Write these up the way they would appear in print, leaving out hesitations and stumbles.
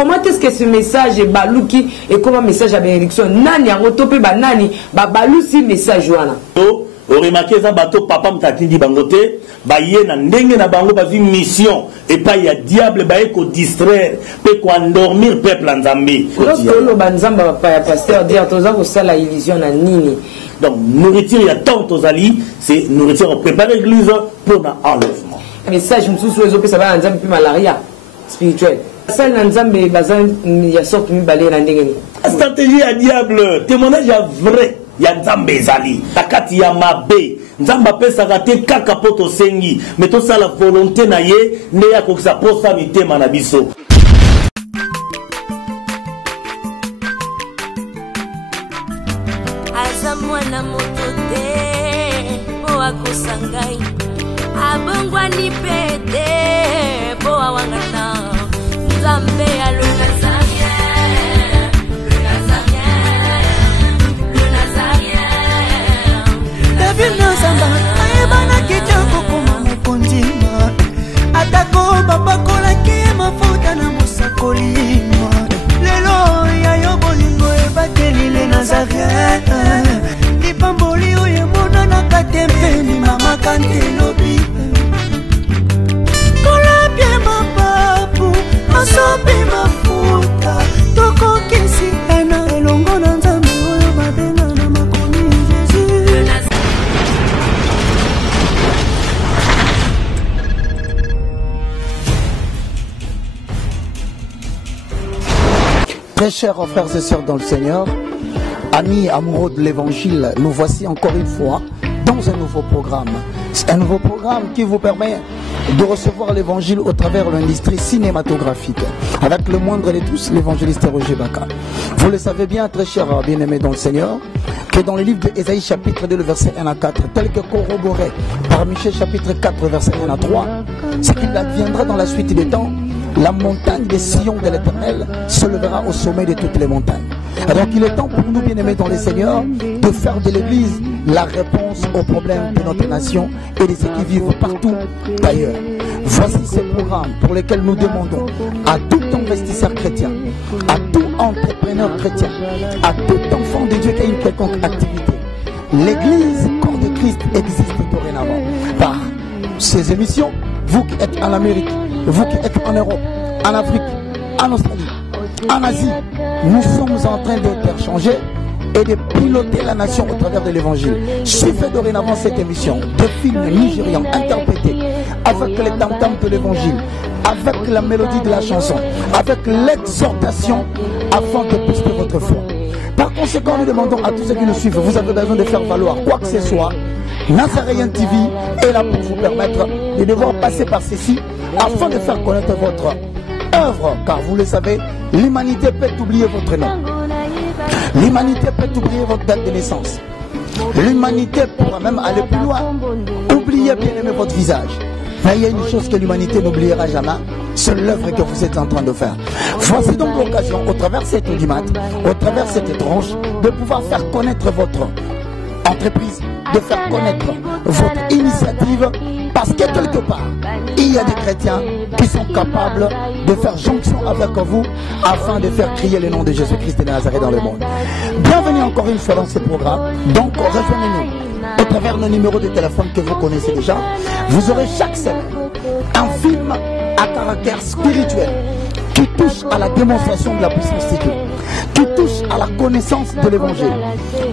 comment est-ce que ce message est baluki et comment message à bénédiction nani en topé ba nani ba balusi message wana au remarqué ça bateau papa m'tatindi bangote ba yena ndenge na bango ba vie mission et pas il y a diable ba eko distraire peut ko endormir peuple nzambe ko banzamba papa ya pasteur dire toza ko sala illusion na nini. Donc nourriture il y a tant aux alliés c'est nourriture on prépare l'église pour un enlèvement message msusu ezo pesa ba nzambe malaria spirituel ça nzambe bazan ya sorte mi balé na ndenge ni stratégie à diable témoignage à vrai ya nzambe ezali takati ya mabe nzamba pesa raté kaka poto sengi mais to ça la volonté na ye ne ya ko sa posa mitema na biso azamwana motote o akosangai abongwa ni pete po awangata nzambe alona zaria David Nzamba ayebana kitoko kuma mukondima atako babakola ki mafuta na musakolima lelo ya yobolingo ebakelile Nazareth lipamboli oyo mona na katembeni mama kantelobi kola pie mapapu masope mafuta toko kisi ena elongo na nzambe oyo babenga na makomi Jésus. Très chers frères et sœurs dans le Seigneur, amis amoureux de l'évangile, nous voici encore une fois dans un nouveau programme. C'est un nouveau programme qui vous permet de recevoir l'évangile au travers de l'industrie cinématographique. Avec le moindre de tous, l'évangéliste Roger Baka. Vous le savez bien, très chers bien-aimés dans le Seigneur, que dans le livre d'Ésaïe chapitre 2, le verset 1 à 4, tel que corroboré par Michée chapitre 4, verset 1 à 3, c'est qu'il adviendra dans la suite des temps. La montagne des sillons de l'Éternel se lèvera au sommet de toutes les montagnes. Alors qu'il est temps pour nous, bien-aimés dans les Seigneurs, de faire de l'Église la réponse aux problèmes de notre nation et de ceux qui vivent partout ailleurs. Voici ces programmes pour lesquels nous demandons à tout investisseur chrétien, à tout entrepreneur chrétien, à tout enfant de Dieu qui a une quelconque activité. L'Église, corps de Christ, existe dorénavant. Par ces émissions, vous qui êtes en Amérique, vous qui êtes en Europe, en Afrique, en Australie, en Asie, nous sommes en train d'interchanger et de piloter la nation au travers de l'évangile. Suivez dorénavant cette émission de films nigérians interprétés avec les tam-tams de l'évangile, avec la mélodie de la chanson, avec l'exhortation afin de booster votre foi. Par conséquent, nous demandons à tous ceux qui nous suivent, vous avez besoin de faire valoir quoi que ce soit. Nazaréen TV est là pour vous permettre de devoir passer par ceci afin de faire connaître votre œuvre, car vous le savez, l'humanité peut oublier votre nom. L'humanité peut oublier votre date de naissance. L'humanité pourra même aller plus loin. Oubliez bien aimer votre visage. Mais il y a une chose que l'humanité n'oubliera jamais, c'est l'œuvre que vous êtes en train de faire. Voici donc l'occasion, au travers de cette audimat, au travers de cette tranche, de pouvoir faire connaître votre entreprise, de faire connaître votre initiative, parce que quelque part, il y a des chrétiens qui sont capables de faire jonction avec vous afin de faire crier le nom de Jésus-Christ de Nazareth dans le monde. Bienvenue encore une fois dans ce programme. Donc, rejoignez-nous au travers nos numéros de téléphone que vous connaissez déjà. Vous aurez chaque semaine un film à caractère spirituel qui touche à la démonstration de la puissance de Dieu, qui touche à la connaissance de l'évangile,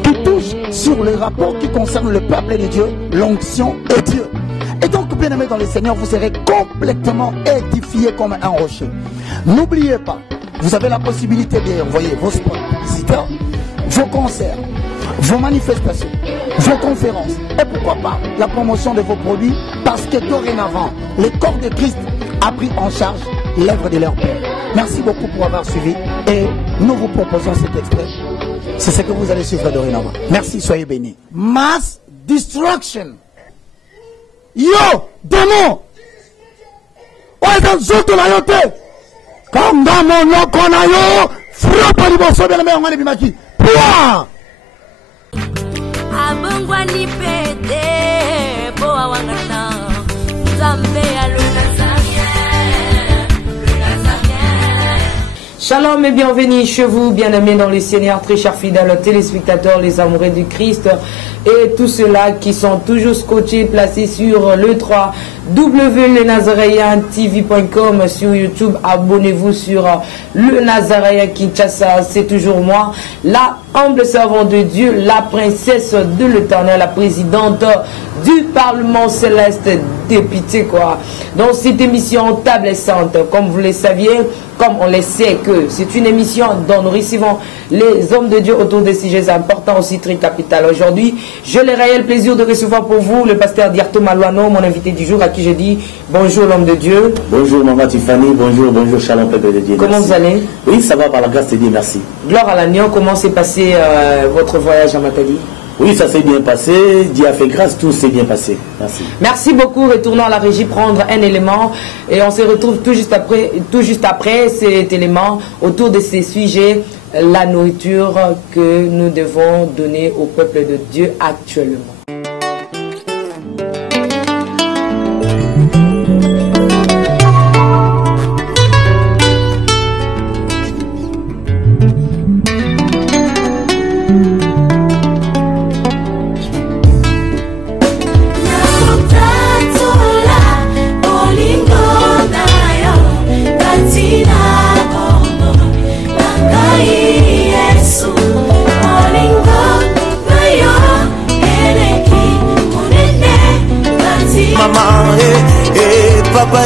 qui touche sur les rapports qui concernent le peuple de Dieu, l'onction et Dieu. Et donc, bien aimés dans le Seigneur, vous serez complètement édifiés comme un rocher. N'oubliez pas, vous avez la possibilité d'envoyer vos spots publicitaires, vos concerts, vos manifestations, vos conférences, et pourquoi pas la promotion de vos produits, parce que dorénavant, le corps de Christ a pris en charge l'œuvre de leur Père. Merci beaucoup pour avoir suivi, et nous vous proposons cet extrait. C'est ce que vous allez suivre dorénavant. Merci, soyez bénis. Mass destruction. Yo, démon! Oye, zoto la yote! Kanga monoko na yo! Frappe liboso bela meyo ngani bimaki! Pouah! Abongwa ni pete po awangata Zambe alona Shalom et bienvenue chez vous, bien-aimés dans le Seigneur, très chers fidèles téléspectateurs, les amoureux du Christ et tous ceux-là qui sont toujours scotchés, placés sur le 3 www.lenazareantv.com sur YouTube. Abonnez-vous sur le Nazaréen Kinshasa, c'est toujours moi, la humble servante de Dieu, la princesse de l'Éternel, la présidente du Parlement céleste, députée quoi. Dans cette émission Table Sainte, comme vous le saviez, comme on le sait que c'est une émission dont nous recevons les hommes de Dieu autour des sujets importants, aussi très capital. Aujourd'hui, j'ai le réel plaisir de recevoir pour vous le pasteur Diarto Malouano, mon invité du jour, à qui je dis bonjour l'homme de Dieu. Bonjour maman Tiffany, bonjour shalom peuple de Dieu. Comment merci. Vous allez? Oui, ça va par la grâce de Dieu, merci. Gloire à l'agneau, comment s'est passé votre voyage à Matadi? Oui, ça s'est bien passé. Dieu a fait grâce, tout s'est bien passé. Merci. Merci beaucoup. Retournons à la régie prendre un élément et on se retrouve tout juste après cet élément autour de ces sujets, la nourriture que nous devons donner au peuple de Dieu actuellement. Papa,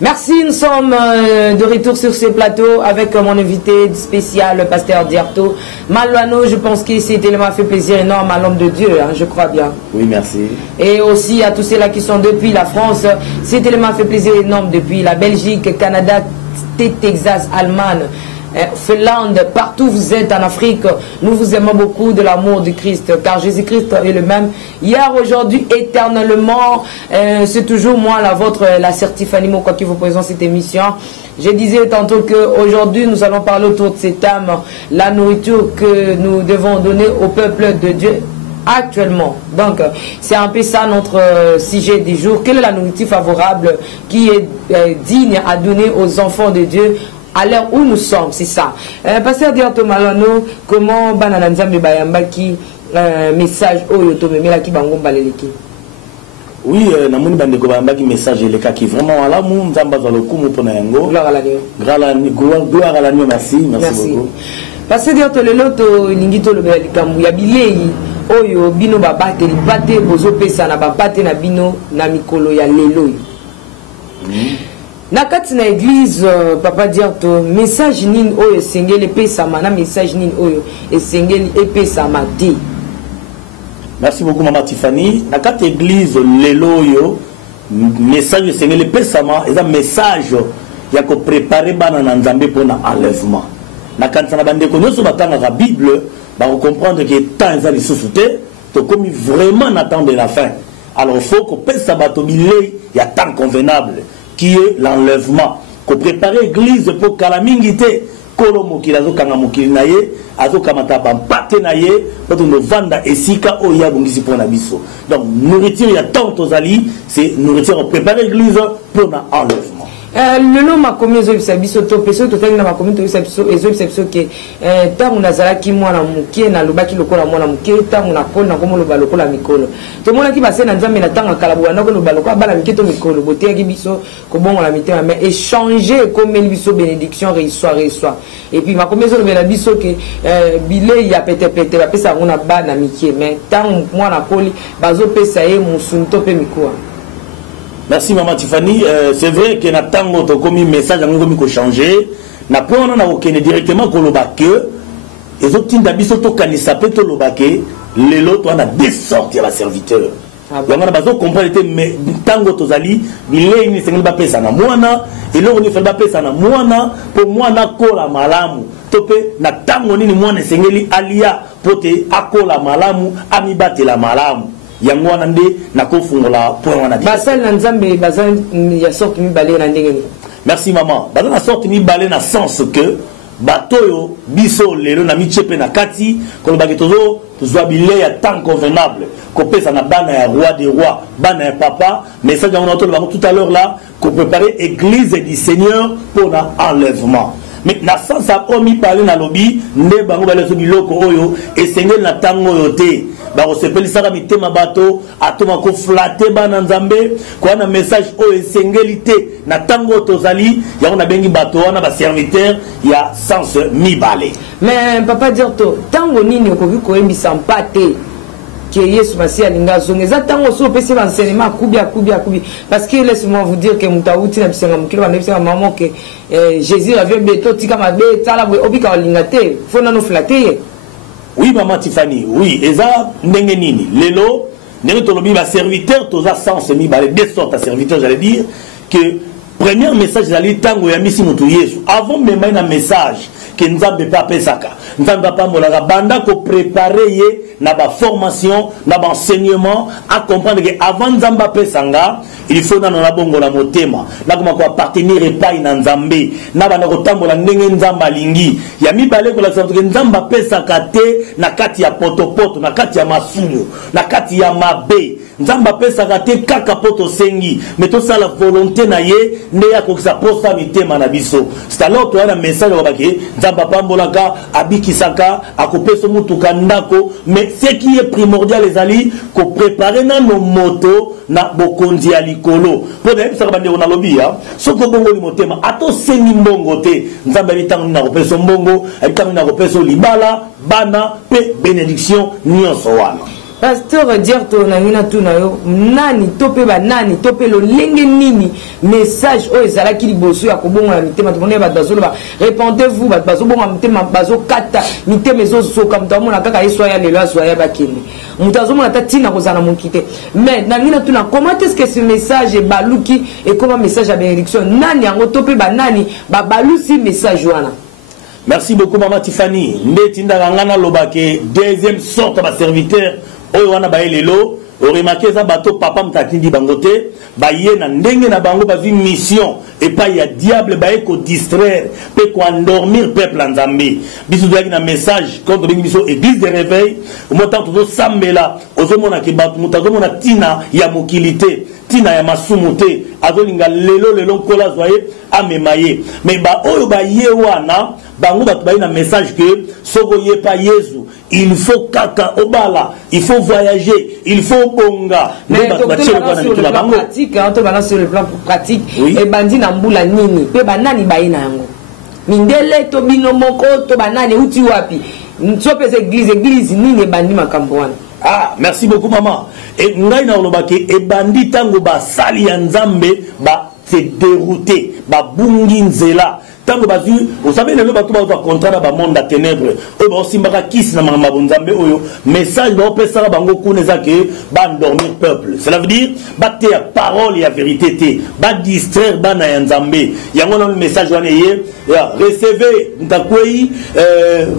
Merci, nous sommes de retour sur ce plateau avec mon invité spécial, le pasteur Diarto Malouano. Je pense que cet élément a fait plaisir énorme à l'homme de Dieu, hein, je crois bien. Oui, merci. Et aussi à tous ceux-là qui sont depuis la France. Cet élément a fait plaisir énorme depuis la Belgique, Canada, Texas, Allemagne, Finlande, partout où vous êtes en Afrique. Nous vous aimons beaucoup de l'amour du Christ, car Jésus-Christ est le même hier, aujourd'hui, éternellement. C'est toujours moi, la vôtre, la sœur Tiffany, quoi qui vous présente cette émission. Je disais tantôt qu'aujourd'hui nous allons parler autour de cette âme, la nourriture que nous devons donner au peuple de Dieu actuellement. Donc c'est un peu ça notre sujet du jour. Quelle est la nourriture favorable qui est digne à donner aux enfants de Dieu à l'heure où nous sommes? C'est ça. Pasteur Diarto Malouano, comment banana nzambe bayamba qui message oyo to memela ki bango baleleki? Oui, namoni bandeko bayamba ki message eleka qui vraiment à l'amour nzamba za lokumu pona yango. Gloire à l'agneau. Merci beaucoup. Pasteur Diarto lelo to lingi to lobela likambu ya bilei oyo bino babateli bate bozo pesa na babate na bino na mikolo ya lelo. Nakati na église papa Diarto message nini oyo esengeli pesa na message nini oyo esengeli epesa mate. Merci beaucoup maman Tiffany. Nakati église lelo oyo message esengeli pesa eza message ya ko préparer bana na nzambe pona enlèvement. Nakati na bande ko nyoso batanga la Bible ba comprendre que temps eza lisusu te to comme vraiment n'attendre la fin. Alors il faut que pesa bato bilei ya temps convenable qui est l'enlèvement. Qu'on prépare l'église pour calamingité. Kolo mokili azokanga mokili na ye, azokamata bampate na ye, pour nous vendre esika oya bongisi pour na biso. Donc nourriture ya tant tozali, c'est nourriture préparer l'église pour na enlèvement. Le nom m'a commis les biso to peso to tanga ma commis to biso ke tangu nazalaki mwana mukie na lobaki lokola mwana mukie tangu na kona komo loba lokola mikolo to mona ki basena nzambe na tanga kala bwana ko loba lokola bala mikito mikolo bote ki biso ko bongo la mitema mais échanger comme biso bénédiction reçoit et puis ma commis zo lobela biso ke bile ya pete ba pesa ngona ba na mikie mais tangu mwana koli bazo pesa ye musunto pe mikoa. Merci maman Tiffany. C'est vrai que na tango to komi message ngo komi ko changer. Na po na okene directement ko lobake. Et autres biso to kanisa pe to lobake. Lelo to na deux sortes ya ba serviteurs. Yango na bazo comprendre te mais tango to zali bilei ni sengi ba pesa na mwana et lo ni fe ba pesa na mwana po mwana kola malamu. Tope na tango nini mwana sengeli alia pote akola malamu amibate la malamu. Yango wana nde na kofungola point wana basal na nzambe bazan ya sorte mi balé na ndenge. Merci maman. Bazan na sorte mi balé na sens que batoyo biso lelo na michepe na kati ko bagetozo tozwa bilei ya temps convenable ko pesa na bana ya roi des rois bana ya papa message on entend tout à l'heure là ko préparer église du Seigneur pour la enlèvement. Mais na sens a omi parler na lobby nde bango baleso biloko oyo esengeli na tango oyo te bako sepelisaka mitema bato atoma ko flatter bana nzambe ko na message oyo esengeli te na tango tozali yango na bengi bato wana ba serviteur ya sens mibale. Mais papa dire to tango nini ko bi ko embisa mpate que Yesu Masi alinga zongeza tango so pese l'enseignement kubi parce que laissez-moi vous dire que mutauti na bisenga mukilo ba nebisa maman que Jésus avait beto tika mabe tala bo obika olingate fona no flatter. Oui maman Tiffany, oui eza ndenge nini lelo ndenge tolobi ba serviteur toza sens mibale deux sortes de serviteurs j'allais dire que premier message zali tango ya misi mutu Yesu avant même un message que nzambe pa pesaka nzambe pa molaka banda ko préparer ye na ba formation na ba enseignement à comprendre que avant nzambe pesanga il faut na na bongo la motema na kuma ko appartenir epai na nzambe na banda ko tambola ndenge nzambe alingi ya mibale ko la sorte que nzambe pesaka te na kati ya potopoto na kati ya masumu na kati ya mabe nzambe pesaka te kaka poto sengi mais to sala volonté na ye ne ya ko sa posa mitema na biso c'est alors to na message ko baki nzamba pambolaka abikisaka akopeso mutuka ndako mais ce qui est primordial les ali ko préparer na no moto na bokonzi ya likolo po na ebisaka bande na lobia soko bongo li motema ato sengi mbongo te nzamba bitango na kopeso mbongo bitango na kopeso libala bana pe bénédiction nyonso wana. Pasteur dire to na ngina tu na yo nani tope ba nani tope lo lenge nini message o ezala ki liboso ya kobonga na mitema to ba bazolo ba répondez-vous ba bazo bonga mitema bazo kata mitema zo so comme tamo na kaka yeso ya lelo aso ya bakini mutazo mona tatina kozana monkite mais na ngina tu na comment est-ce que ce message est baluki et comment message à bénédiction nani yango tope ba nani ba balusi message wana. Merci beaucoup maman Tiffany ndeti ndangana lobake deuxième sorte ba serviteur oyo wana ba elelo remarqué ça bateau papa mtatindi bangote ba ye na ndenge na bango ba vi mission et pas ya diable ba eko distraire pe ko endormir peuple nzambe biso doaki na message quand on biso église de réveil au moment tout sambela ozomona ke bato mutazomona tina ya mokilité tina ya masumuté azolinga lelo kola zoye amemaye mais ba oyo ba ye wana bango bato ba na message que soko ye pa Yesu il faut kaka obala il faut voyager il faut bonga mais sur le plan pratique sur le plan pratique et bandi na mbula nini pe banani baina yango mindele to bino moko to banani uti wapi nsope église nini bandi makambo wana. Ah, merci beaucoup maman. Et ngai na olobaki e bandi tango ba sali ya nzambe ba se dérouté ba bungi nzela tango bazu vous savez le bato ba contrat ba monde à ténèbres o ba simbaka kisi na mama bonzambe oyo message ba opesa bango kuneza ke ba endormir peuple cela veut dire ba te ya parole ya vérité te ba distraire bana ya nzambe yango na message wana ye ya recevez ntakwei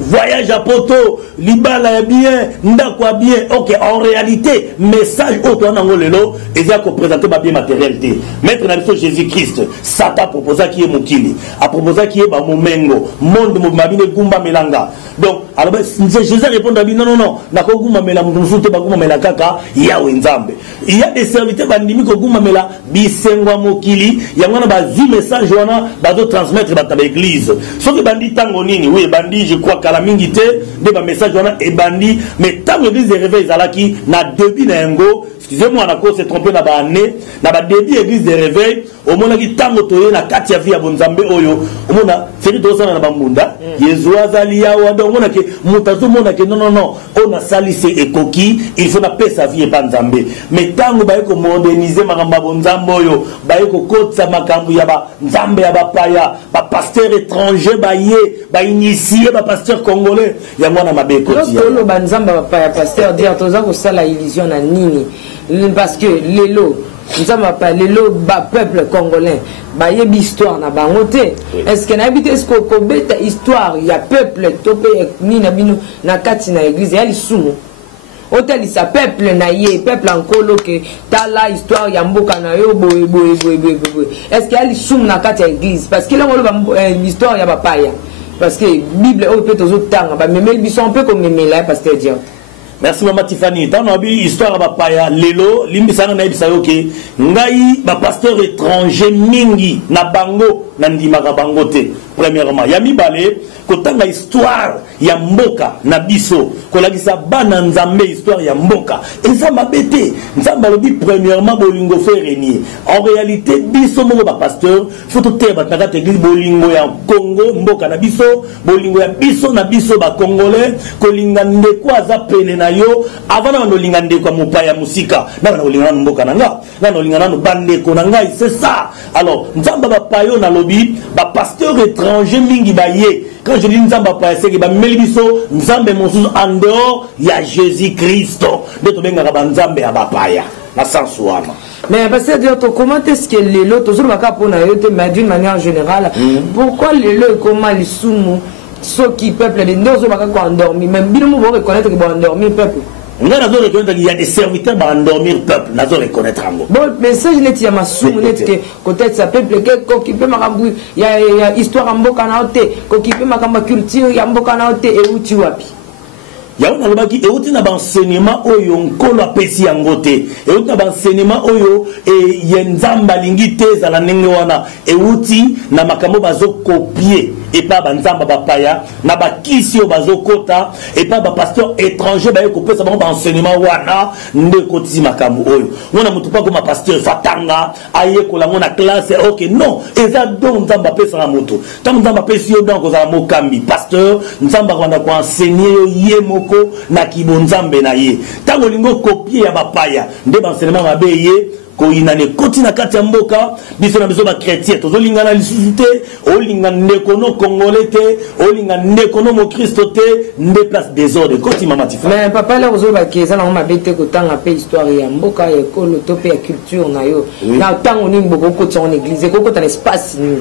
voyage à poto libala ya bien ndakwa bien OK en réalité message auto na ngolelo ezia ko présenter ba bien matériel te maître na biso Jésus-Christ Satan proposa qui est mokili a proposa qui est ba momengo monde mo mabine gumba melanga donc alors Jésus répond à non na ko gumba mela mutu te ba gumba mela kaka yawe nzambe il y a des serviteurs bandimi ko gumba mela bisengwa mokili yango na ba zi message wana ba do transmettre ba ta église so que bandi tango nini oui bandi je crois kala mingi te de ba message wana e bandi mais tango église de réveil zalaki na début na ngo excusez-moi na ko se tromper na ba année na ba début église de réveil omona ki tango toye na kati ya vie ya bonzambe oyo omona feri tosala na bambunda Yesu azali yawa donc omona ke mutazo mona ke non on a sali c'est ekoki il faut na pesa vie pa nzambe mais tango ba ko moderniser makamba bonzambe oyo ba ko kotsa makambu ya ba nzambe ya ba paya ba pasteur étranger ba ye ba initié ba pasteur congolais ya mwana mabeko tia lo ba nzamba ba paya pasteur dire toza ko sala illusion na nini parce que lelo nzamba pa lelo ba peuple congolais ba yebi histoire na bangote est-ce que na habite est-ce ko beta histoire ya peuple topé ni na bino na kati na église ya lisumu hôtel sa peuple na ye peuple ankolo ke tala histoire ya mboka na yo boy est-ce que ya lisumu na kati ya église parce que là on ba histoire ya ba paya parce que bible o peut toujours tanga ba memel biso un peu comme memela pasteur Dieu. Merci Maman Tiffany. Dans notre histoire ba paya lelo limbisana na ibisayo ke ngai ba pasteur étranger mingi na bango na ndimaka bango te. Premièrement, yami balé kotanga histoire ya mboka na biso kolakisa bana nzambe histoire ya mboka eza mabete nzamba lobi premièrement bolingo fait régner en réalité biso mo ba pasteur faut tout ter bataka te église bolingo ya Congo mboka na biso bolingo ya biso na biso ba congolais kolinga ndeko aza pene na yo avant na olinga ndeko mopaya musika na na olinga mboka na nga na olinga na bandeko na ngai c'est ça alors nzamba ba payo na lobi ba pasteur étranger mingi ba ye quand je dis nzamba pa c'est que ba melibiso nzambe mosusu en dehors ya Jésus-Christ de to benga ba nzambe ya bapaya na sens wana. Mais parce que comment est-ce que les lots toujours baka pona yote mais d'une manière générale pourquoi les lots comment les sumu ceux qui peuple les ndozo baka ko endormi même bino mo reconnaître que ba endormi peuple il y a des serviteurs pour endormir le peuple. Nous devons reconnaître un mot. Bon, mais ça, je l'ai dit à ma somme, peut-être ça peuple qui peut m'accompagner. Il y a histoire en Bokanaote, qui peut m'accompagner culture, il y a Bokanaote et où tu as pu. Il y a un qui est un enseignement oyo nkolo apesi yango te euti na enseignement oyo e yenzamba lingite za la ndenge wana euti na makambo bazo copier et pas banzamba bapaya na bakisi o bazo kota et pas ba pasteur étranger ba ko pesa ba enseignement wana nde koti makambo oyo ngona mutu pa ko ma pasteur fatanga aye ko la ngona classe OK non eza donc nzamba pesa na mutu tam nzamba pesi yo donc za mokambi pasteur nzamba kwanda ko enseigner ye moko na kibonzambe na ye tango lingo copier ya bapaya nde enseignement mabe ye ko inane koti na kati ya mboka biso na biso ba chrétien tozo lingana lisusu te o lingana ndeko no congolais te o lingana ndeko no mo Christo te nde place désordre koti mama tifa mais papa là ozo ba keza na ma bete ko tanga pe histoire ya mboka ya kolo to pe ya culture na yo na tango ni mboko ko tson église ko ta espace ni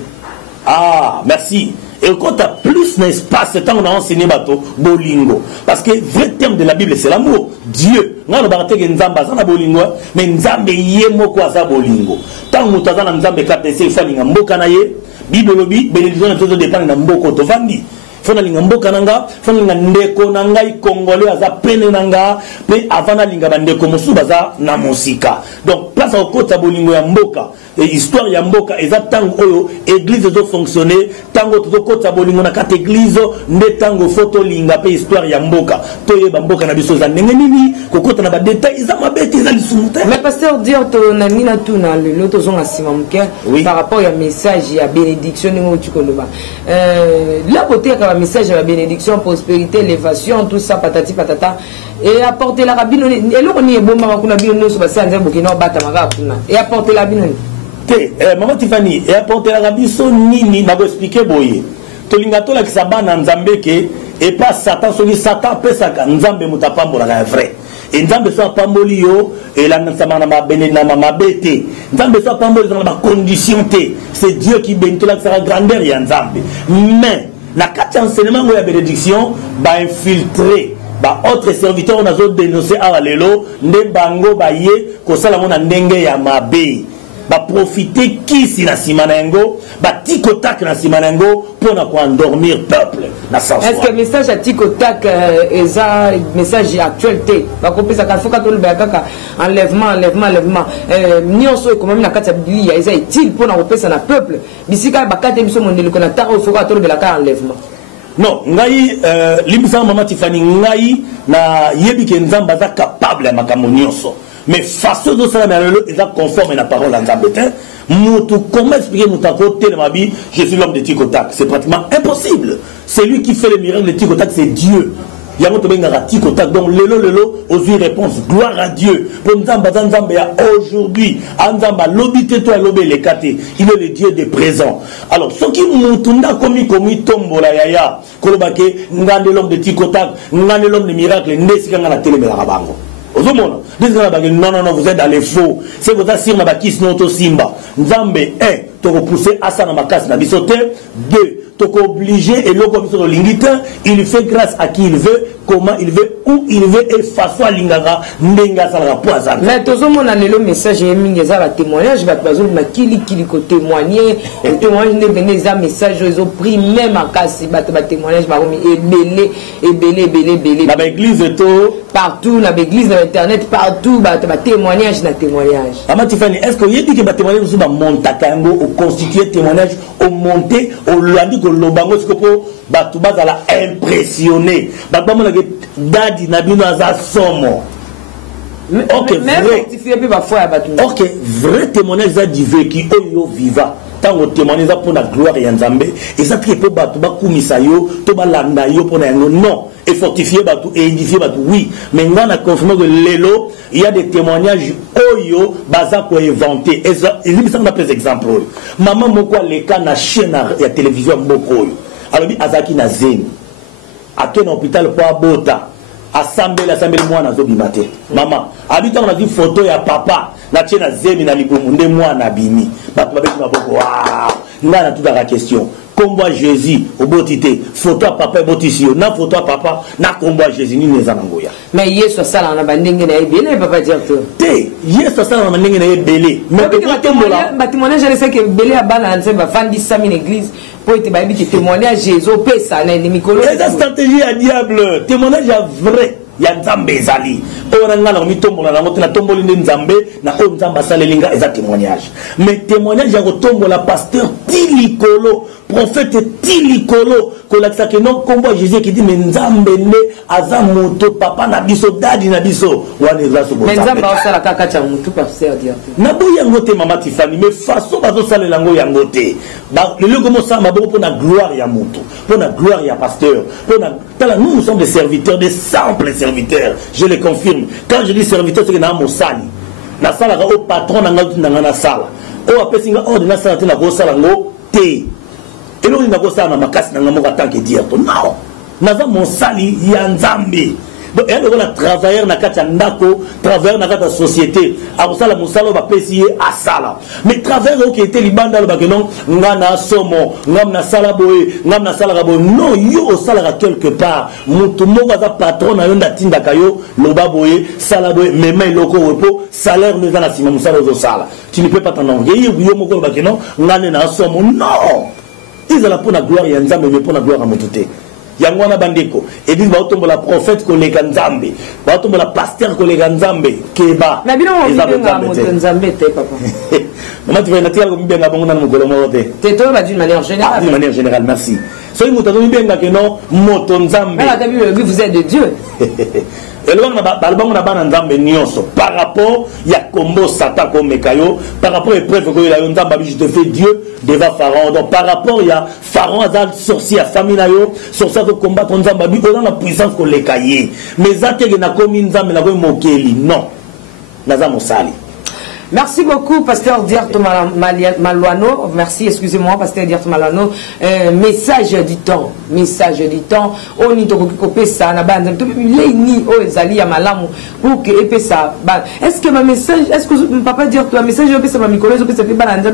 ah merci. Et quand tu as plus d'espace, c'est quand on a enseigné bateau, bolingo. Parce que le vrai terme de la Bible, c'est l'amour. Dieu. On a le nzamba, ça bolingo, mais nzambe yemo kwa sa bolingo. Tant que tu as nzambe kapese, il faut que mboka na ye, Bible lobi, bénédiction de dépend na mboko to vandi. Fona linga mboka nanga, fona linga ndeko nanga ikongole aza pene nanga, pe avana linga bandeko mosu baza na musika. Donc place au côté bolingo ya mboka. Et histoire ya mboka eza tango oyo église zo fonctionner tango to côté bolingo na kata église nde tango photo linga pe histoire ya mboka to yeba mboka na biso za ndenge nini kokota na ba détails za mabeti za lisumuta. Mais pasteur dire to na mina tuna le to zonga simamke par rapport ya message ya bénédiction ngo tukoloba. La beauté ka message ya bénédiction prospérité élévation tout ça patati patata et apporter la rabino et lo ni bomba makuna bino so basanze bokino bata makuna et apporter la bino Maman Tiffany, et apporter la rabiso nini, n'a pas expliqué boye. Tolingato la kisaba na nzambe ke, et pas Satan, soni Satan pesaka, nzambe mutapambo la vrai. Et nzambe soit pamboli yo, et la nzambe na ma bene na ma bete. Nzambe soit pamboli dans ma condition te. C'est Dieu qui bénit la sera grandeur ya nzambe. Mais, na kati enseignement ou ya bénédiction, ba infiltrer. Ba autre serviteur on a zo dénoncer à lelo, nde bango ba ye, ko sala mona ndenge ya mabe. Va profiter qui si na simanengo va tikotak na simanengo pour na ko endormir peuple na sens. Est-ce que message à tikotak eza message actualité va kopesa ka foka to le kaka enlèvement nyonso ko même na kati ya Biblia eza utile pour na kopesa na peuple bisika ba kate biso mondeli ko na taro foka to le ka enlèvement. Non, ngai limisa Mama Tiffany ngai na yebi ke nzamba za capable ya makambo nyonso. mais façon de ça mais ils conforme la parole en Zambétain. Comment expliquer je suis l'homme de Tikotak? C'est pratiquement impossible. C'est lui qui fait les miracles de Tikotak, c'est Dieu. Il y a un Tikotak. Donc, lelo, aux yeux réponse. Gloire à Dieu. Pour Nzamba, aujourd'hui, Nzamba, l'obité, toi, l'obé, les kate. Il est le Dieu des présents. Alors, ce qui moutunda komi tombo la yaya, kolobake, ngande l'homme de Tikotak, ngande l'homme de miracles, nesika na télé, mais la rabango. Non, non, vous êtes dans les faux. C'est que vous avez ma bakis noto simba. Nzambe, tu repousser à ça dans ma casse, na bisote. 2, tu obligé et l'eau comme sur le lingita, il fait grâce à qui il veut, comment il veut, où il veut, et façon à lingara, nenga sa la poisson. Mais tout le monde a le message, et un témoignage, va pas besoin de qui témoigner, et témoignage ne venez un message, ils ont pris même en casse, va témoignage, et belé. Dans l'église, partout, dans l'église, dans internet, partout, va témoignage. Ama Tiffany, est-ce que vous avez dit que témoignage sur ma montakango, au constituer témoignage, au monter, au lundi, au lobango, ce que pour Batouba à la impressionner. Batouba a dadi nabino aza somo. Ok, vrai. Ok, vrai témoignage du vécu, oyo viva. Tant que témoignage pour la gloire et Nzambe, et ça qui est pour Batouba Kumisayo, Toba Landayo pour non. Et fortifier Batou et édifier Batou, oui. Mais on a confirmé que l'élo, il y a des témoignages oyo, baza pour inventer. Et il y a des exemples. Maman, moi, les cas na chaîne à télévision, beaucoup. Alors, Azaki na zen. À quel hôpital pour abota. Assemblée moi na zobimate. Maman, habitant on a dit photo ya papa. Na chaîne na zen na libomunde moi na bimi. Batou babeki maboko. Waouh! N'a toute la question. Combat Jésus, au botité, photo à papa et botisio, na photo à papa, na combat Jésus, ni les anangoya. Mais hier, ça, ça, on a bandé, belé, papa dire tout. Hier, ça, on a bandé, belé. Mais le témoignage, je sais que belé a balan, c'est ma fan d'Issam une église, pour être babi qui témoignage Jésus, ça, n'a ni Mikolo. C'est la stratégie à diable, témoignage vrai. Ya Nzambe ezali on nga na mitombola na motela tomboli Nzambe na o Nzamba salelinga eza témoignage mais témoignage ya kotombola pasteur tilikolo prophète tilikolo kolakisa ke non kombo Jésus qui dit mais Nzambe ne aza moto papa na biso dadi na biso wana eza so mais Nzamba osala kaka cha mutu pasteur dia na boya ngote mama Tiffany mais façon bazo salela ngo ya ngote ba le logo mo sa maboko pour la gloire ya moto pour la gloire ya pasteur pour la nous sommes des serviteurs des simples serviteurs, je le confirme. Quand je dis serviteur, c'est que dans mon sali. Na sala au patron na sala. O apesinga o na sala na go sala ngo te. Et l'on na go sala na makasi na ngo tant que dire. Non. Na mon sali ya Nzambe. Donc il y a un travailleur na kati ndako, travailleur na kati la société. A sala musalo ba pesier a sala. Mais travailleur qui était libanda le bakenon ngana somo, ngam sala boye, ngam sala boye. Non, yo au sala quelque part. Mutu mo za patron na yonda tinda kayo, lo baboye, sala boye, mema loko repos, salaire ne za na sima musalo zo sala. Tu ne peux pas t'en engager, yo mo ko bakenon ngane na somo. Non. Ils ont la pour la gloire ya Nzambe mais pour la gloire à motute. Yangwana bandeko et dit ba otombola prophète kolega Nzambe ba otombola pasteur kolega Nzambe keba na bino mo moto Nzambe te papa maman tu vas na tiala ko mbenga bongo na mokolo mote te to ba d'une manière générale d'une manière générale merci so yi moto mbenga ke non moto Nzambe mais la Bible vous êtes de Dieu par rapport il y a combo Satan comme Mekayo par rapport aux preuves que la Nzamba je te fais Dieu devant Pharaon donc par rapport il y a Pharaon azal sorcier famille nayo sorcier de combattre Nzamba bi on a la puissance qu'on les cahiers mais ça que na komi Nzamba na ko mokeli non naza mosali. Merci beaucoup, Pasteur Diarto Malouano. Merci, excusez-moi, Pasteur Diarto Malouano. Message du temps. Message du temps. On y tokope ça, na bande. Ni o ezali ya malamu pour que épée ça. Est-ce que ma message, est-ce que papa Diarto un message épée ça ma micro, épée ça fait balanda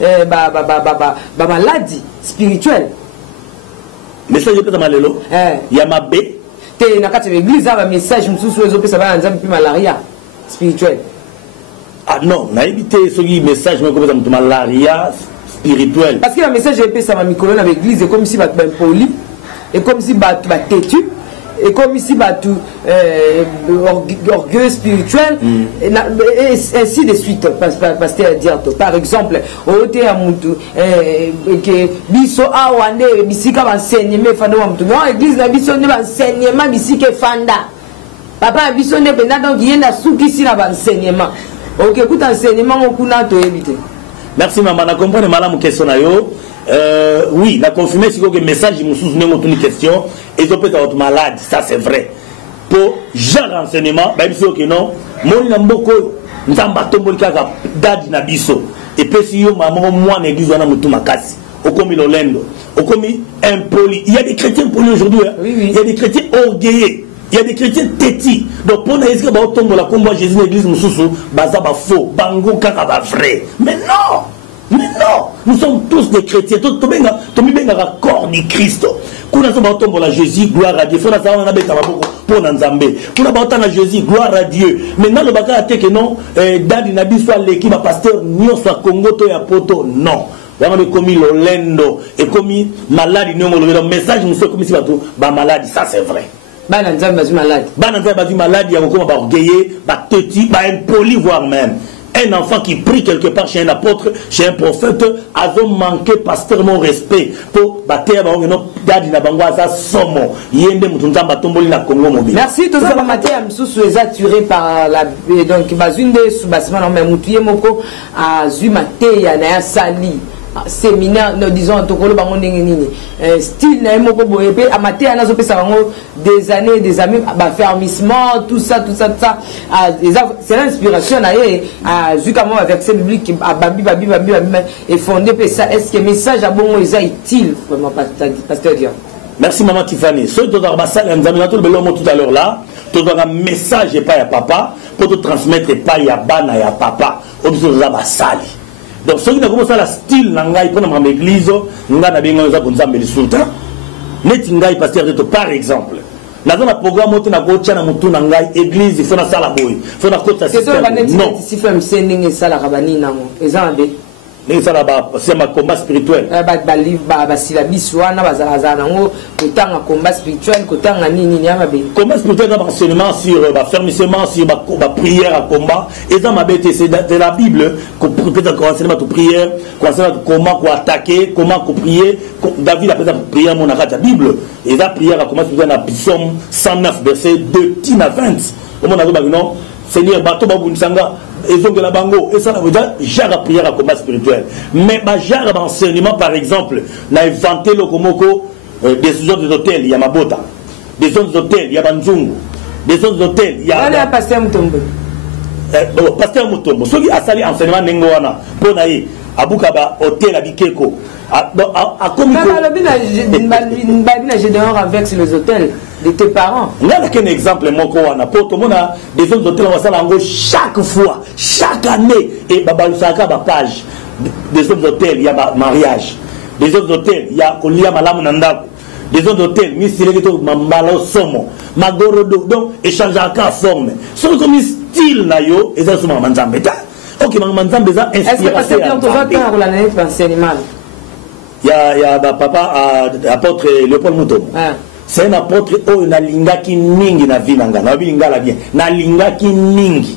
ba maladie spirituelle. Message épée ça malelo. Ya mabe. Te na kati l'église ba message mususu épée ça balanda puis malaria spirituelle. Ah non, on a évité ce message, mais comme ça, malaria spirituel. Parce que le message est ça m'a mis dans l'église, et comme si bah poli, et comme si bah têtu, et comme si bah tout orgueil spirituel, et ainsi de suite. Pasteur Diarto, par exemple, au théâtre que biso awane bisika enseignement fanda wa mtu. Non, l'église na biso ne enseignement bisika fanda. Papa biso ne pena donc yenda soukisi na enseignement. OK, écoute enseignement okuna to éviter. Merci maman, na comprendre malamu question na yo. Oui, la confirmer si que message nous souvient une question et ça peut être malade, ça c'est vrai. Pour genre renseignement, bah biso que non, moni na mboko nzamba tomboli kaka dadi na biso. Et puis si yo maman moi na église wana mutu makasi. Okomi lolendo, okomi impoli. Il y a des chrétiens polis aujourd'hui, hein? Oui, oui. Il y a des chrétiens orgueillés. Il y a des chrétiens têtis. Donc, pour nous, est-ce que nous tombe la combat Jésus dans l'église, nous sommes faux, bango, kaka, vrai. Mais non! Mais non! Nous sommes tous des chrétiens. Tous les corps du Christ. Quand nous sommes la Jésus, gloire à Dieu. Il faut que nous ayons pour nous Nzambé. Quand nous sommes Jésus, gloire à Dieu. Maintenant, le bagage est que non, Dadi Nabi soit l'équipe, pasteur, nous soit Congo, Toya Poto. Non. On a commis l'olendo et commis maladie. Le message, nous sommes commis maladie. Ça, c'est vrai. Bananza bazi malade. Bananza bazi malade, il y a encore ba orgueillé, ba teti, ba impoli, voire même. Un enfant qui prie quelque part chez un apôtre, chez un prophète, a manqué pasteur mon respect pour battre ba ngeno dadi na bangwa za somo. Yende mutunza batomboli na Congo mobile. Merci tout ça ba matin msusu esaturé par la donc bazunde sous basement na mutuye moko azumate ya na sali. Séminaire, nous disons, style, des années, des amis, fermissement, tout ça. C'est l'inspiration, vu comment la verset biblique est fondé, est-ce que le message à bon est utile, vraiment, pasteur Dieu? Merci, maman Tiffany. Ce que tu as tout à l'heure là, tu as un message et pas à papa, pour te transmettre pas à bana et à papa, au besoin de la salle. Donc, ceux qui ont commencé à la style, pour l'église, nous avons des sultan. Par exemple, nous avons un programme où nous avons l'église, il faut la salle. Il faut la côte. Non. C'est un combat spirituel. Combat spirituel, enseignement sur fermissement, sur la prière à combat. Et dans ma bête, c'est de la Bible, peut-être enseignement de prière, comment attaquer, comment prier. David a peut être prière mon arrêt la Bible. Et la prière a commencé dans la Psaume 109, verset 2 à 20. Au moment où non, Seigneur, bateau Babunsanga. Et donc la bango, et ça veut dire genre à prière à combat spirituel. Mais ma genre d'enseignement, par exemple, n'a inventé le komoko des autres hôtels, il y a Mabota, des autres hôtels, il y a Banzungu, des autres hôtels, il y a. Pasteur Mutombo. Pasteur Mutombo. Ceux qui a sali enseignement Nengoana, pour naïe, à Boukaba, hôtel à Bikeko. À Komiko. J'ai dehors avec les hôtels de tes parents. On a un exemple, mon coana. Pour tout le monde, des autres hôtels, on va s'en chaque fois, chaque année. Et Babalusaka, page. Des autres hôtels, il y a mariage. Des autres hôtels, il y a Kolia Malam Nandako. Des autres hôtels, Missileto, Mambalo Somo, Magorodo, donc, échange à forme. C'est comme style, Nayo, et ça, c'est mon manzambeta. Ok, mon manzambeta, inspiration. Est-ce que tu vas faire l'année d'enseignement? Il y a papa, apôtre Léopold Mouton. C'est un apôtre où il a lingaki mingi na vie nanga. Na bilinga la bien. Na lingaki mingi.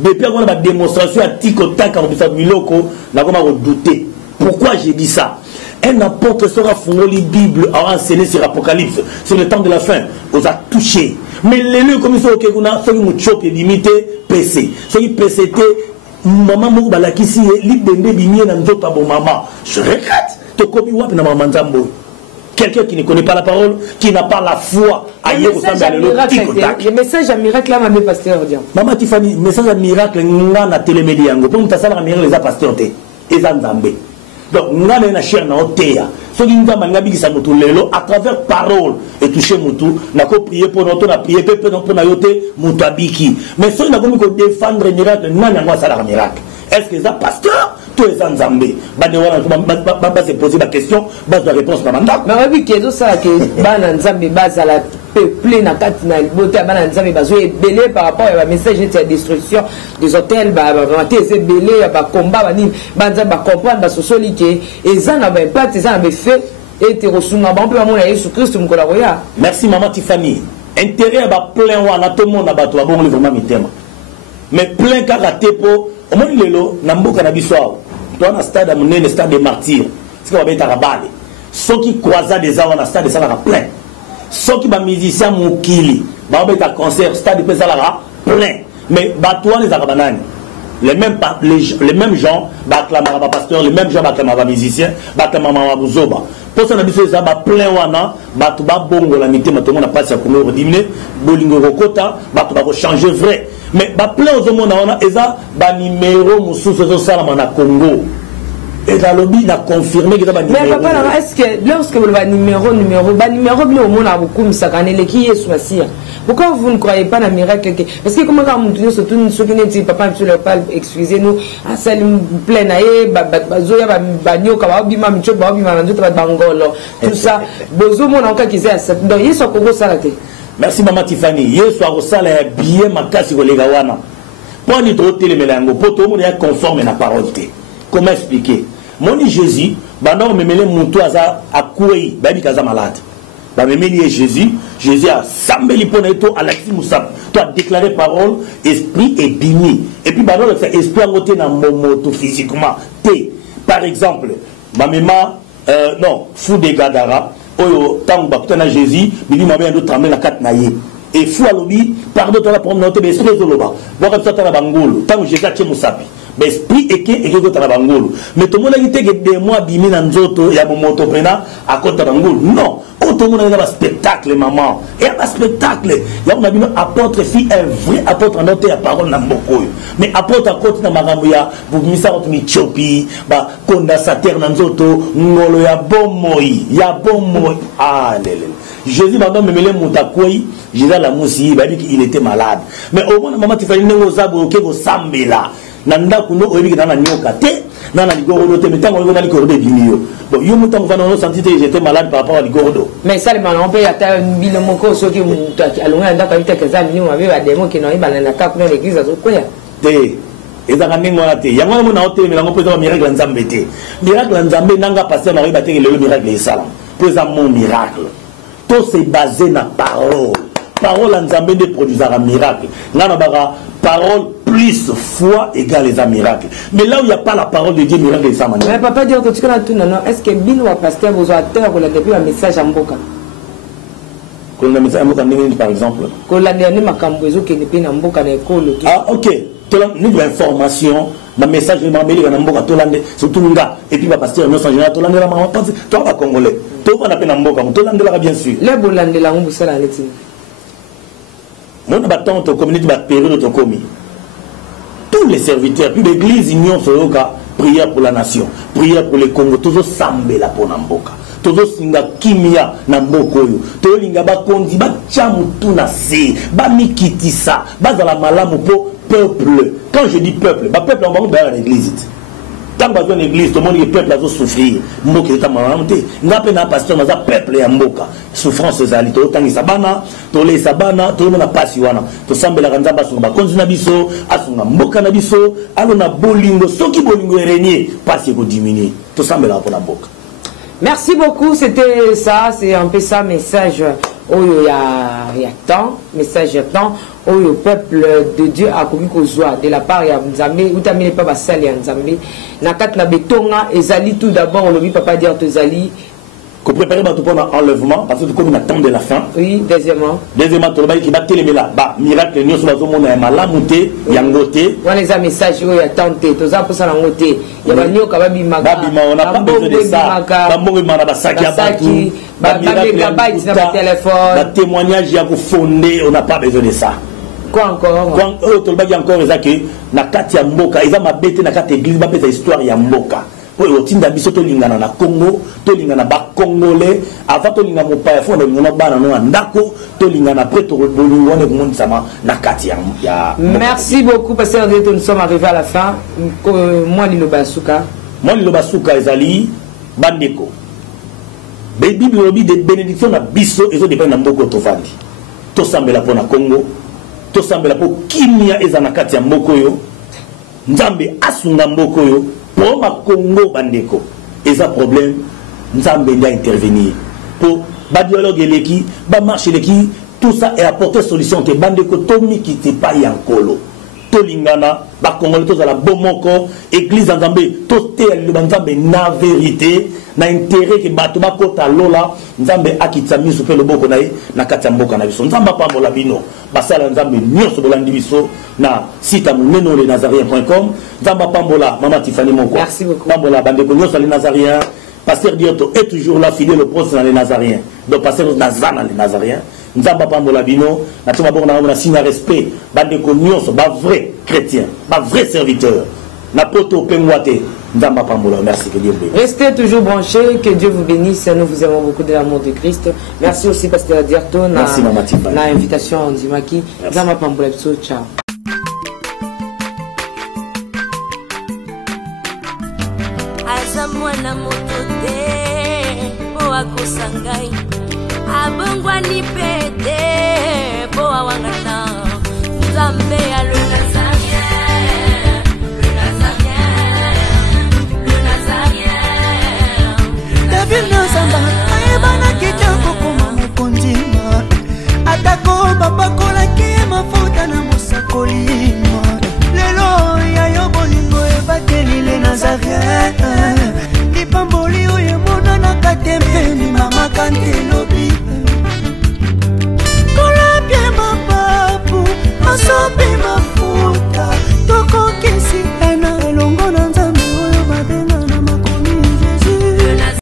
Depuis qu'on a une démonstration à Tiko Taka au bisa Miloko, na comment redouter. Pourquoi j'ai dit ça? Un apôtre sera fondé la Bible a enseigné sur l'Apocalypse, sur le temps de la fin. On a touché. Mais les lieux comme ils sont au Kekuna, ceux qui nous chopent limité PC. Ceux qui PC maman mou balakisi libre de bimie na nzoto abo maman. Je regrette. Quelqu'un qui ne connaît pas la parole, qui n'a pas la foi à y le message à miracle là, ma pasteur. Maman Tiffany, message à miracle, n'a na télémédia. Pour nous, ça sert à miracle les pasteurs. Et Zambé. Donc, nous avons une chair dans le théâtre. Ce qui nous a dit, à travers parole et toucher Moutou, nous avons prié pour nous, nous avons prié pour nous, Moutou Abiki. Mais ceux qui ont défendre le miracle, nous avons un miracle. Est-ce que ça pasteur? Tout est en Zambé. Bah se poser la question, bah la réponse dans mandat. Mais oui, que ça que bah en Zambé base à la peuplé na katina beauté bah en Zambé bah est belé par rapport à message de destruction des hôtels bah c'est belé bah combat bah ni bah comprendre bah socialité et ça n'a pas impact ça n'a fait et te reçoit bah on peut mon Jésus Christ me collaborer. Merci maman Tiffany. Intérêt bah plein wana tout le monde a battu bon vraiment mitema. Mais plein karaté pour au moins lelo na mboka na biso toi na stade amunene stade des martyrs c'est qu'on va mettre à rabale ceux qui croisent des gens na stade ça va plein ceux qui ba musiciens mukili Babeta concert, stade de Salara, plein. Mais Batouan les Arabanani. Les mêmes gens, Baklamara pasteur, les mêmes gens, Baklamara musicien, Baklamara Bouzoba. Pour ça, on a dit que ça va plein wana, Batouba Bongo, la mité, maintenant on a passé à Congo rediminé, Bolingo Rokota, Batouba changer vrai. Mais plein aux hommes, on a Eza, numéro, Moussou, Salamana Congo. Et dans le lobby, il a confirmé que mais papa, est-ce que lorsque vous avez numéro, au monde a beaucoup de sacanés, qui est choisi. Pourquoi vous ne croyez pas dans le miracle? Parce que comment on dit surtout ceux qui ne disent papa, monsieur le parle, excusez-nous, à celle pleine aïe, bazoya, bagno, kababima, micho, babima, bangolo, tout ça. Bozo, mon encore qui s'est donc il soit Congo salaté. Merci maman Tiffany. Hier soir au salaire bien ma casse les gawana. Pour nous trotter les mélanges, pour tout le monde est conforme à la parole. Comment expliquer? Mon Jésus, bandon me mêler mon toit à courir, baby kaza malade. Ba me mêler Jésus a sambeli poneto à l'actif moussap. Toi déclarer parole, esprit et bini. Et puis bandon le fait esprit à dans mon moto physiquement. Par exemple, ma maman non, fou des gadara, oyo tant bakutana Jésus, bini ma mère d'autres la carte naïe. Et fou à l'obi, pardon toi la promenade mais esprit zoloba. Boka tsata na bangolo, tant Jésus a musapi. Mais esprit et que mais tout le monde a dit que des mois bimi dans zoto ya moto prena à côté bangolo. Non, tout le monde a un spectacle maman. Et un spectacle, il y a un apôtre fille un vrai apôtre en noté à parole na mboko. Mais apôtre à côté na magambuya, vous misa votre michopi, ba condensateur dans zoto, ngolo ya bon moi. Ah lele. Jésus m'a donné me mutakoi, Jésus la mousi, bah il était malade. Mais au moins maman tu fais une ngozabo ke go sambela. Nanda kuno oyebi que dans la nyoka te dans la ligorodo te mettons on a ligorodo binio bon yo mutango va dans senti j'étais malade par rapport à ligorodo mais ça les malon peut ata mbilo moko soki mutu alonga ndaka vite kaza minimo ave ba demo ki no ibana na ka kuno l'église azo koya te ezaka ndenge wana te yango mo na hotel melango peut miracle nzambe te miracle nzambe nanga passer na riba te le miracle esala pour ça mon miracle tout c'est basé na parole nzambe de produire un miracle ngana baka parole plus foi égale les miracles. Mais là où il n'y a pas la parole de Dieu, miracle est ça. Mais papa dit que tu connais tout, non? Est-ce que Bino a pasteur vous a tort ou a depuis un message en Boka? Qu'on a un message en Boka, par exemple? Qu'on a dernier macambozo qui n'est pas en Boka d'école. Ah, ok. Nous information, le message de Mambéli, en Boka, surtout Nga, et puis le pasteur, nous sommes général, Tolande la maman, toi, pas congolais. Toi, on appelle en Boka, Tolande la bien sûr. Les Bolande la on vous sert à l'étine. Moi, on a battu ton communauté, ma période de ton commis. Tous les serviteurs, puis l'église, union sur le cas, prière pour la nation, prière pour les Congo, toujours sambe la pour Namboka, toujours singa kimia Namboko, toujours linga ba kondi, ba chamutu na se, ba mikitisa, ba za la malamu pour peuple. Quand je dis peuple, ba peuple on va dans l'église. Tant que dans l'église, tout le monde est peuple à souffrir. Mboka est à malamté. N'a pas un pasteur, mais un peuple est à Mboka. Souffrance aux alites. Autant qu'il sabana, tout les sabana, tout le monde a pas si wana. Tout semble la ranzamba sur ma konzina biso, asunga Mboka na biso, alona bolingo, soki bolingo est régné, pas si vous diminuez. Tout semble la pour la Mboka. Merci beaucoup, c'était ça, c'est un peu ça, message. Oh, il y a tant, message tant, oh, le peuple de Dieu a commis qu'aux joies de la part de Nzambe, ou t'as mis pas Bassali à Nzambe, Nakat na betonga, et Zali tout d'abord, on le dit papa dire que Zali. Que préparer tout pour l'enlèvement, parce que comme on attend de la fin. Oui, deuxièmement. Deuxièmement, tout le monde qui va téléméler là, bah, miracle, nous sommes dans le monde, malamuté, yangoté. On les a messages, il y a tenté, tout ça pour ça, il y a un nyo kababi maga. On n'a pas besoin de ça. Bambongo mana saki abaki, téléphone. Le témoignage, il y a fondé, on n'a pas besoin de ça. Quoi encore? Quand tout le monde encore, ils ont que na kati ya mboka, ils ont ma bête na kati église, ma bête histoire ya mboka. Pour tinda biso to lingana na Congo, to lingana ba Congolais, avant to lingana mo pa fo na lingana bana no ndako, to lingana après to bolingo ne monde sama na kati ya. Merci beaucoup pasteur de nous sommes arrivés à la fin. Moi Lilo Basuka. Moi Lilo Basuka ezali bandeko. Bible lobi de bénédiction na biso ezo dépend na mboko to vandi. To sambela po na Congo, to sambela po kimia eza na kati ya mboko yo. Nzambe asunga mboko yo. Pour ma Congo bandeko, et ça problème, nous avons besoin d'intervenir. Pour ba dialogue leki, ba marche leki, tout ça est apporter solution que bandeko tomi qui te pas en colo. tolingana ba congolais tous à la bomoko église nzambe toté le nzambe na vérité na intérêt que bato bakota lola nzambe akitsami sope loboko na ye na kati ya mboka na biso nzambe pambola bino basala nzambe nyonso bolandi biso na site moneno le nazarien.com nzambe pambola mama Tiffany Moko merci beaucoup pambola bandeko nyonso les nazariens pasteur Dioto est toujours là fidèle au poste dans les nazariens donc pasteur Nazana les nazariens nzamba pambola bino na tuma bon na signe respect bandeko nyonso ba vrai chrétien ba vrai serviteur na poto pengwate nzamba pambola merci que Dieu bénisse. Restez toujours branchés, que Dieu vous bénisse, nous vous aimons beaucoup de l'amour de Christ. Merci aussi pasteur Dierto merci mama Tiffany na invitation Ndimaki nzamba pambola biso ciao. Azamwana motote po akosangai abongwani pete po awangana nzambe alona